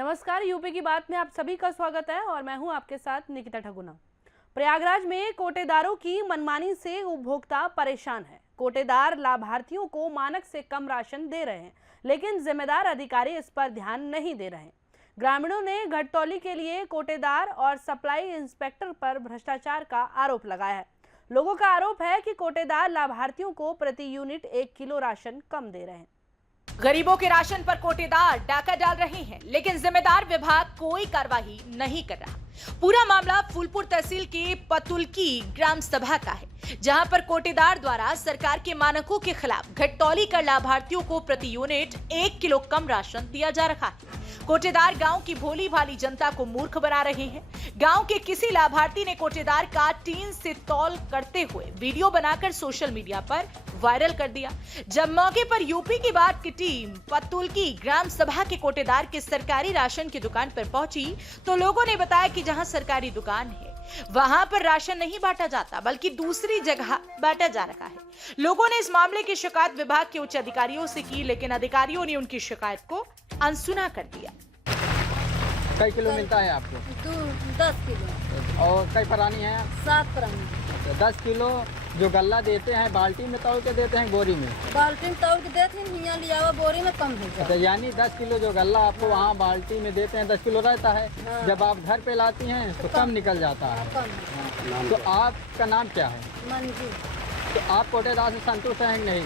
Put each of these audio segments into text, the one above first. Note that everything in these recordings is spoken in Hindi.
नमस्कार, यूपी की बात में आप सभी का स्वागत है और मैं हूं आपके साथ निकिता ठगुना। प्रयागराज में कोटेदारों की मनमानी से उपभोक्ता परेशान है। कोटेदार लाभार्थियों को मानक से कम राशन दे रहे हैं, लेकिन जिम्मेदार अधिकारी इस पर ध्यान नहीं दे रहे हैं। ग्रामीणों ने घटतौली के लिए कोटेदार और सप्लाई इंस्पेक्टर पर भ्रष्टाचार का आरोप लगाया है। लोगों का आरोप है कि कोटेदार लाभार्थियों को प्रति यूनिट 1 किलो राशन कम दे रहे हैं। गरीबों के राशन पर कोटेदार डाका डाल रहे हैं, लेकिन जिम्मेदार विभाग कोई कार्रवाई नहीं कर रहा। पूरा मामला फूलपुर तहसील के पतुलकी ग्राम सभा का है, जहां पर कोटेदार द्वारा सरकार के मानकों के खिलाफ घटतौली कर लाभार्थियों को प्रति यूनिट 1 किलो कम राशन दिया जा रहा है। कोटेदार गांव की भोली भाली जनता को मूर्ख बना रहे हैं। गांव के किसी लाभार्थी ने कोटेदार का टीन से तौल करते हुए वीडियो बनाकर सोशल मीडिया पर वायरल कर दिया। जब मौके पर यूपी की बात की टीम पतुलकी ग्राम सभा के कोटेदार के सरकारी राशन की दुकान पर पहुंची तो लोगों ने बताया कि जहां सरकारी दुकान है वहां पर राशन नहीं बांटा जाता, बल्कि दूसरी जगह बांटा जा रहा है। लोगों ने इस मामले की शिकायत विभाग के उच्च अधिकारियों से की, लेकिन अधिकारियों ने उनकी शिकायत को अनसुना कर दिया। कई किलो मिलता है आपको? 10 किलो। और कई परानी है? 7 परानी। 10 किलो जो गल्ला देते हैं बाल्टी में तौल के देते हैं बोरी में? बाल्टी में तौल के देते हैं, यहाँ लिया हुआ बोरी में कम हो जाता है। यानी 10 किलो जो गल्ला आपको वहाँ बाल्टी में देते हैं 10 किलो रहता है। हाँ। जब आप घर पे लाती हैं तो कम निकल जाता है। तो आपका नाम क्या है? मंजू। तो आप कोटेदार से संतुष्ट हैं नहीं?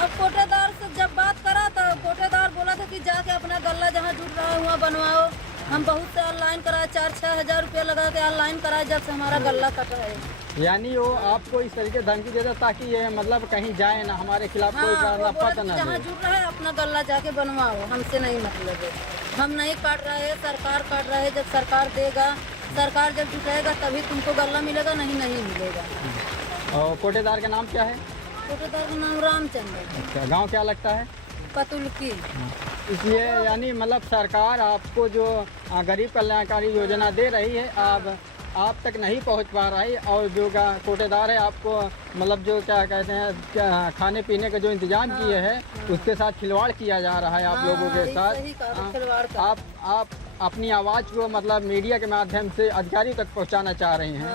अब कोटेदार से जब बात करा तो कोटेदार बोला था कि जाके अपना गल्ला जहाँ जुट रहा है वहाँ बनवाओ। हम बहुत से ऑनलाइन कराए, 4-6 हज़ार रुपया लगा के ऑनलाइन कराए, जब से हमारा गल्ला कट रहा है। यानी वो आपको इस तरीके धमकी देता ताकि ये मतलब कहीं जाए ना, हमारे खिलाफ कोई पता ना। जहाँ जुट रहा है अपना गल्ला जाके बनवाओ, हमसे नहीं मतलब है। हम नहीं काट रहे हैं, सरकार काट रहा है। जब सरकार देगा, सरकार जब जुटाएगा तभी तुमको गल्ला मिलेगा, नहीं मिलेगा। और कोटेदार का नाम क्या है? कोटेदार का नाम रामचंद्र। अच्छा, गाँव क्या लगता है? पतुलकी। इसलिए यानी मतलब सरकार आपको जो गरीब कल्याणकारी योजना दे रही है आप तक नहीं पहुंच पा रहा है, और जो कोटेदार है आपको मतलब जो क्या कहते हैं खाने पीने का जो इंतजाम किए हैं उसके साथ खिलवाड़ किया जा रहा है आप लोगों के साथ। आप अपनी आवाज़ को मतलब मीडिया के माध्यम से अधिकारी तक पहुंचाना चाह रही हैं।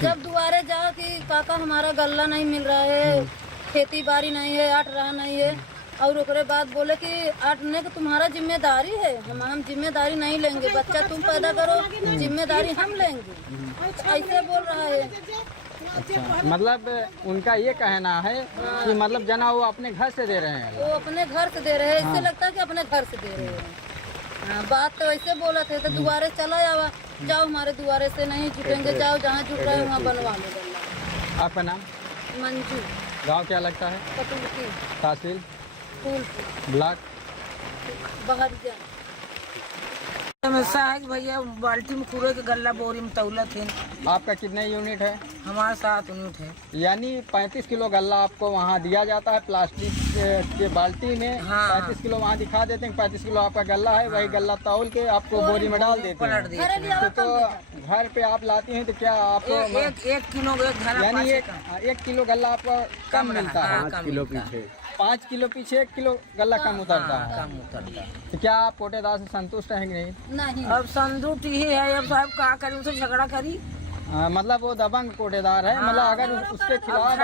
जब दुआरे जाओ कि काका हमारा गल्ला नहीं मिल रहा है, खेती बाड़ी नहीं है, आट रहा नहीं है, और उसके बाद बोले कि आटने का तुम्हारा जिम्मेदारी है, हम जिम्मेदारी नहीं लेंगे, बच्चा तुम पैदा करो, जिम्मेदारी हम लेंगे, ऐसे बोल रहा है। अच्छा, मतलब उनका ये कहना है कि मतलब जना वो अपने घर से दे रहे हैं? वो अपने घर से दे रहे हैं। इससे लगता है कि अपने घर से दे रहे हैं। बात तो ऐसे बोला थे तो दुआरे चला जाओ, हमारे दुआरे से नहीं जुटेंगे, जाओ जहाँ जुट रहे हैं वहाँ बनवा लो गल्ला। आपका नाम? मंजू। गाँव क्या लगता है? पतुलकी। तहसील? फूलपुर। ब्लॉक? बहरिया। साहब भैया बाल्टी में कूड़े के गल्ला बोरी में तौला थे। आपका कितने यूनिट है? हमारा 7 यूनिट है। यानी 35 किलो गल्ला आपको वहाँ दिया जाता है प्लास्टिक के बाल्टी में। हाँ। 35 किलो वहाँ दिखा देते हैं, 35 किलो आपका गल्ला है। वही गल्ला तौल के आपको बोरी में डाल देते हैं। तो घर पे आप लाती हैं तो क्या आपको एक किलो यानी 1 किलो गल्ला आपको कम मिलता है? 5 किलो पीछे 1 किलो गल्ला कम उतरता है। तो क्या आप कोटेदार से संतुष्ट हैं नहीं? नहीं। अब संतुष्ट ही है। अब साहब क्या करें, उनसे झगड़ा करी। मतलब वो दबंग कोटेदार है। मतलब अगर उसके खिलाफ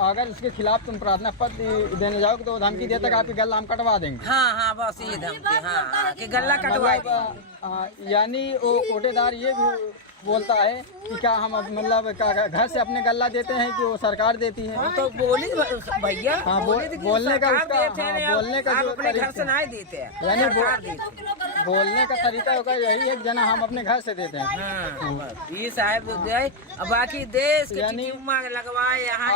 अगर उसके खिलाफ तुम प्रार्थना पत्र देने जाओगे तो वो धमकी देता कि आपकी गल्ला हम कटवा देंगे। हाँ, बस ये धमकी। हाँ, कि गल्ला कटवाए। यानी वो कोटेदार ये भी बोलता है कि क्या हम मतलब घर से अपने गल्ला देते हैं कि वो सरकार देती है? तो बोली भैया, बोलने का जो घर से नहीं देते हैं, यानी बोलने का तरीका होगा यही है, जना हम अपने घर से देते हैं। ये साहब बाकी देश यानी लगवाए यहाँ।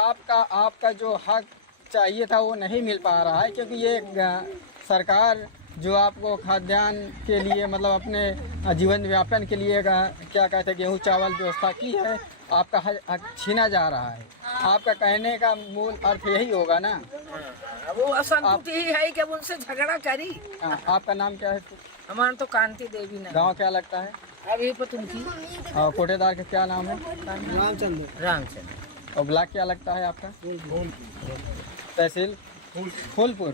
आपका जो हक चाहिए था वो नहीं मिल पा रहा है, क्योंकि ये सरकार जो आपको खाद्यान्न के लिए मतलब अपने जीवन व्यापन के लिए क्या कहते हैं गेहूँ चावल व्यवस्था की है, आपका हक छीना जा रहा है। आपका कहने का मूल अर्थ यही होगा ना? वो असंतुष्ट ही है कि उनसे झगड़ा करी। आपका नाम क्या है? हमारा तो कांति देवी ना। गाँव क्या लगता है? अभी पतुलकी। और कोटेदार का क्या नाम है? रामचंद्र। और ब्लॉक क्या लगता है आपका? तहसील? फूलपुर।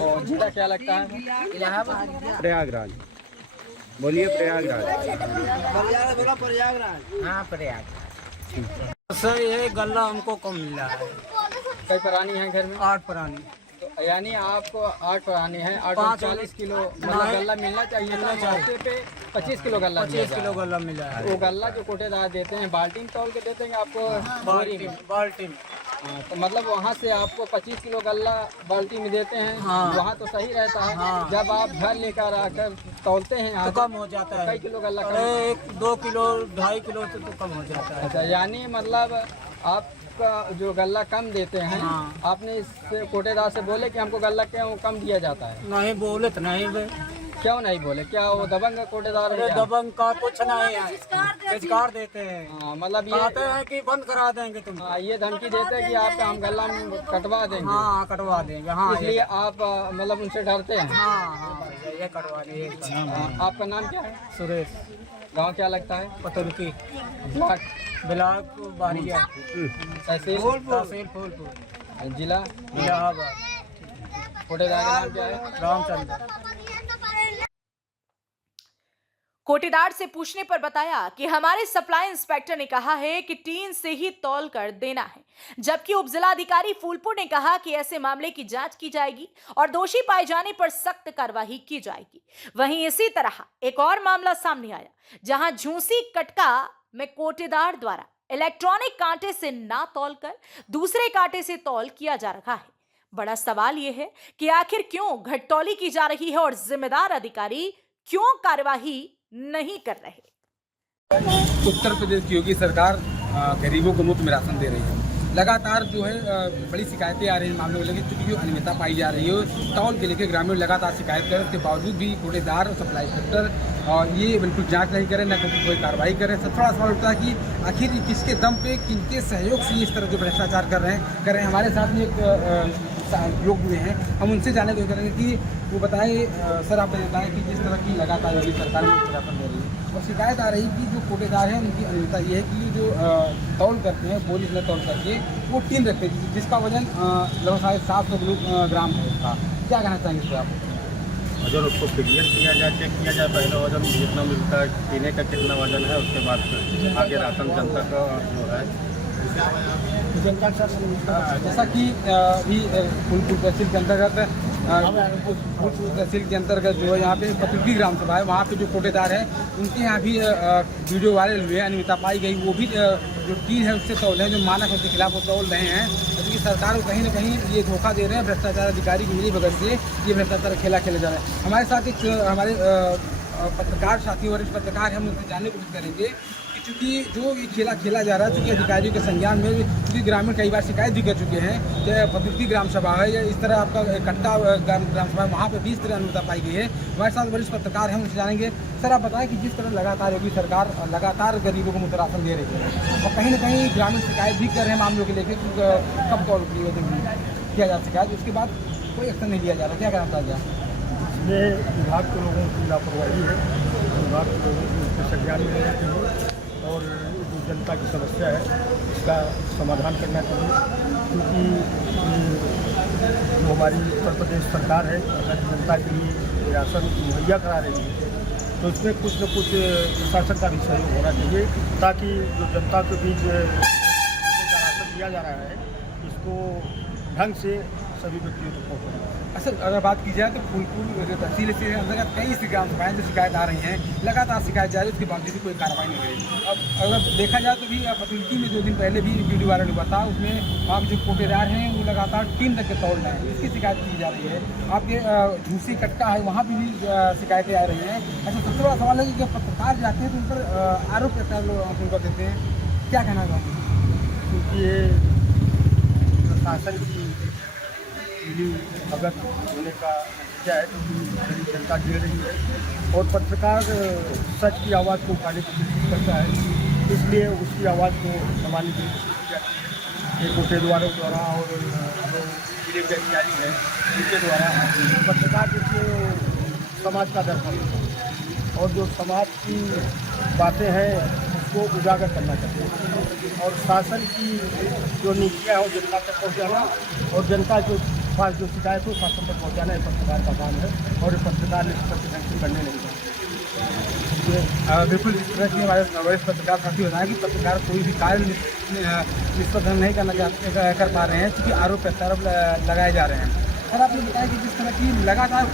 और जिला क्या लगता है? प्रयागराज। बोलिए प्रयागराज। हाँ प्रयागराज। सर ये गल्ला हमको कम मिला है। कई प्राणी हैं घर में? 8 प्राणी। तो यानी आपको 8 प्राणी हैं, 40 किलो मतलब गल्ला मिलना चाहिए था। हफ्ते पे 25 किलो गल्ला 25 किलो गल्ला मिला है। वो गल्ला जो कोटेदार देते हैं बाल्टी में तौल के देते हैं आपको? बाल्टी में। हाँ, तो मतलब वहाँ से आपको 25 किलो गल्ला बाल्टी में देते हैं। हाँ। वहाँ तो सही रहता है। हाँ। जब आप घर लेकर आकर तौलते हैं तो कम हो जाता है। कई किलो गल्ला कम? 1-2 किलो 2.5 किलो तो कम हो जाता है। अच्छा, यानी मतलब आपका जो गल्ला कम देते हैं, हाँ। आपने इस कोटेदार से बोले कि हमको गल्ला क्यों कम दिया जाता है? नहीं बोले तो नहीं बे। क्यों नहीं बोले? क्या वो दबंग कोटेदार है अरे क्या? दबंग का कुछ नहीं है, रोजगार देते हैं। हाँ, मतलब ये कहते हैं कि बंद करा देंगे तुम। हाँ, ये धमकी देते हैं कि आपका हम गल्ला कटवा देंगे। हाँ कटवा देंगे। हाँ इसलिए आप मतलब उनसे डरते हैं? हाँ भैया ये कटवा दिए। आपका नाम क्या है? सुरेश। गांव क्या लगता है? पतुलकी। ब्लॉक? ब्लॉक बारिया। तहसील? तहसील फूलपुर। जिला? इलाहाबाद। कोटेदार का नाम क्या है? रामचंद्र। कोटेदार से पूछने पर बताया कि हमारे सप्लाई इंस्पेक्टर ने कहा है कि टीन से ही तौल कर देना है, जबकि उपजिलाधिकारी फूलपुर ने कहा कि ऐसे मामले की जांच की जाएगी और दोषी पाए जाने पर सख्त कार्रवाई की जाएगी। वहीं इसी तरह एक और मामला सामने आया, जहां झूसी कटका में कोटेदार द्वारा इलेक्ट्रॉनिक कांटे से ना तौलकर दूसरे कांटे से तौल किया जा रहा है। बड़ा सवाल यह है कि आखिर क्यों घटतौली की जा रही है और जिम्मेदार अधिकारी क्यों कार्यवाही नहीं कर रहे। उत्तर प्रदेश की योगी सरकार गरीबों को मुफ्त में राशन दे रही है। लगातार जो है बड़ी शिकायतें आ रही हैं मामलों को लेकर, क्योंकि जो अनियमितता पाई जा रही है टाउन के लेकर ग्रामीण लगातार शिकायत करें, उसके बावजूद भी कोटेदार और सप्लाई इंस्पेक्टर ये बिल्कुल जांच नहीं करें, न कोई कार्रवाई करें। सब थोड़ा सवाल उठता है कि आखिर किसके दम पे, किनके सहयोग से इस तरह जो भ्रष्टाचार कर रहे हैं। हमारे साथ में एक लोग हुए हैं, हम उनसे जानने की कोशिश करेंगे कि वो बताएं। सर आप बताएं कि जिस तरह की लगातार योगी सरकार में राशन दे रही है और शिकायत आ रही कि जो कोटेदार हैं उनकी अनियमितता ये है कि जो तौल करते हैं बोरिस में तौल करके वो टीन रखते हैं जिसका वजन लगभग 750 ग्राम है उसका। क्या कहना चाहेंगे इस पर आप? वजन उसको क्लियर किया जाए, चेक किया जाए, पहले वजन जितना मिलता है टीने का कितना वजन है, उसके बाद आगे राशन जनता का जो है जनता जैसा कि अभी फूलपुर तहसील के अंतर्गत फूलपुर तहसील के अंतर्गत जो है यहाँ पे पतुलकी ग्राम सभा है, वहाँ पे जो कोटेदार है उनके यहाँ भी वीडियो वायरल हुए, अनियमितता पाई गई। वो भी जो टीन है उससे तौल है, जो मानक है उसके खिलाफ वो तौल रहे हैं। क्योंकि सरकार को कहीं ना कहीं ये धोखा दे रहे हैं, भ्रष्टाचार अधिकारी की मिलीभगत से ये भ्रष्टाचार खेला जा रहा है। हमारे साथ एक हमारे पत्रकार साथी वरिष्ठ पत्रकार हैं, हम उनसे जानने की कोशिश करेंगे कि चूँकि जो ये खेला जा रहा है, चूँकि अधिकारियों के संज्ञान में क्योंकि ग्रामीण कई बार शिकायत भी कर चुके हैं, चाहे पतुलकी ग्राम सभा है या इस तरह आपका कट्टा ग्राम सभा है, वहाँ पर भी इस तरह अनियमितता पाई गई है। हमारे साथ वरिष्ठ पत्रकार हैं, उनसे जानेंगे। सर आप बताएं कि जिस तरह लगातार योगी सरकार लगातार गरीबों को मुफ्त राशन दे रही है और कहीं ना कहीं ग्रामीण शिकायत भी कर रहे हैं मामलों को लेकर, कब तौल किया जा शिकायत, उसके बाद कोई एक्शन नहीं लिया जा रहा, क्या कहना चाहिए? ये विभाग के लोगों की लापरवाही है, विभाग के लोगों की उसके संज्ञान में लेना चाहिए और जो जनता की समस्या है इसका समाधान करना चाहिए। क्योंकि जो हमारी उत्तर प्रदेश सरकार है अगर जनता के लिए राशन मुहैया करा रही है तो इसमें कुछ न कुछ प्रशासन का भी सहयोग होना चाहिए, ताकि जो जनता के बीच राशन दिया जा रहा है इसको ढंग से सभी व्यक्तियों को पहुँचे। असल अगर बात की जाए तो फूलपुर तहसील से अंतर्गत कई ग्राम सभाएं जो शिकायत आ रही हैं, लगातार शिकायत जा रही है, उसके बावजूद भी कोई कार्रवाई नहीं हो रही। अब अगर देखा जाए तो भी पतुलकी में 2 दिन पहले भी वीडियो वायरल हुआ था, उसमें वहाँ के जो कोटेदार हैं वो लगातार टीन रख के तौल रहे हैं, इसकी शिकायत की जा रही है। आपके झूसी कटका है वहाँ पर भी शिकायतें आ रही हैं। अच्छा, सबसे बड़ा सवाल है कि जब पत्रकार जाते हैं तो उन पर आरोप उनको देते हैं, क्या कहना चाहूँगा? क्योंकि ये प्रशासन की भगत होने का नतीजा है, क्योंकि जनता घेर रही है और पत्रकार सच की आवाज़ को उठाने की कोशिश करता है, इसलिए उसकी आवाज़ को दबाने की कोशिश की जाती है। कोटेदारों द्वारा और जो जिले के अधिकारी हैं उनके द्वारा पत्रकार जैसे समाज का दर्पण है और जो समाज की बातें हैं उसको उजागर करना चाहिए और शासन की जो नीतियाँ हैं वो जनता तक पहुँचाना और जनता जो पास जो शिकायत हो शासन तक पहुँचाना एक पत्रकार का काम है और पत्रकार निष्पक्ष ढंग से करने नहीं बिल्कुल जिस तरह की हमारे वरिष्ठ पत्रकार साथी बताया कि पत्रकार कोई भी कार्य निष्पक्ष नहीं कर पा रहे हैं क्योंकि आरोप प्रत्यारोप लगाए जा रहे हैं। सर आपने बताया कि जिस तरह की लगातार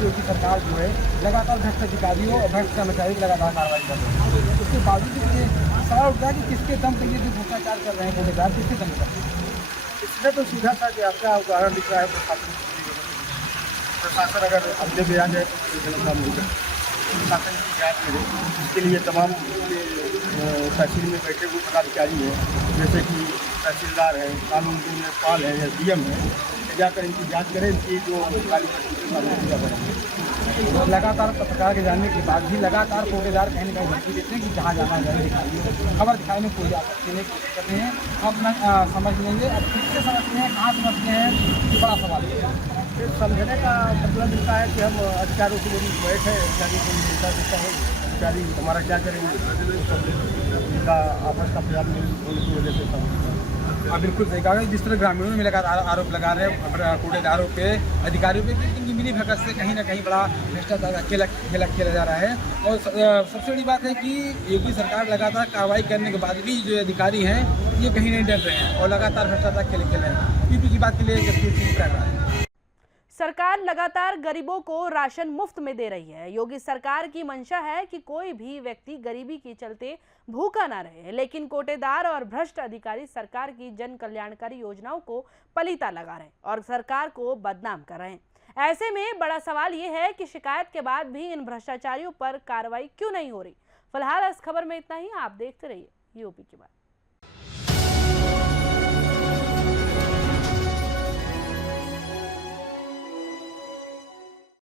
योगी सरकार जो है लगातार भ्रष्ट अधिकारियों और भ्रष्ट कर्मचारियों की लगातार कार्रवाई कर रहे हैं, उसके बावजूद ये सवाल उठता है कि किसके दम पर ये जो भ्रष्टाचार कर रहे हैं कोटेदार, किसके दम पर? इसमें तो सीधा सा कि आपका उदाहरण दिख रहा है प्रशासन अगर अपने भी आ जाए तो गलत काम नहीं करता। प्रशासन की जांच करे इसके लिए तमाम तहसील में बैठे हुए पदाधिकारी हैं, जैसे कि तहसीलदार है, कानून पाल है या डीएम है, जाकर इनकी जांच करें, इनकी जो लगातार पत्रकार के जानने के बाद भी लगातार कोटेदार कहीं ना कहीं धमकी देते हैं कि जहाँ जाना जाए दिखाइए, खबर दिखाने में कोई आपत्ति नहीं करते हैं। अपना समझ लेंगे, अब किससे समझते हैं, कहाँ समझते हैं, ये बड़ा सवाल है। समझने का मतलब मिलता है कि हम अधिकारियों से मेरी बैठ है, अधिकारी को मिलता देता है, अधिकारी हमारा क्या करेंगे, इनका आपस का प्रयास होने की वजह से हाँ बिल्कुल सही कहा। जिस तरह ग्रामीणों में लगातार आरोप लगा रहे हैं कोटेदारों पे, अधिकारियों पे, कि इनकी मिली भगत से कहीं ना कहीं बड़ा भ्रष्टाचार खेला जा रहा है। और सबसे बड़ी बात है कि योगी सरकार लगातार कार्रवाई करने के बाद भी जो अधिकारी हैं ये कहीं नहीं डर रहे हैं और लगातार भ्रष्टाचार खेल रहे हैं। यूपी की बात के लिए सरकार लगातार गरीबों को राशन मुफ्त में दे रही है। योगी सरकार की मंशा है कि कोई भी व्यक्ति गरीबी के चलते भूखा ना रहे, लेकिन कोटेदार और भ्रष्ट अधिकारी सरकार की जन कल्याणकारी योजनाओं को पलीता लगा रहे हैं और सरकार को बदनाम कर रहे हैं। ऐसे में बड़ा सवाल ये है कि शिकायत के बाद भी इन भ्रष्टाचारियों पर कार्रवाई क्यों नहीं हो रही। फिलहाल इस खबर में इतना ही। आप देखते रहिए यूपी की बात।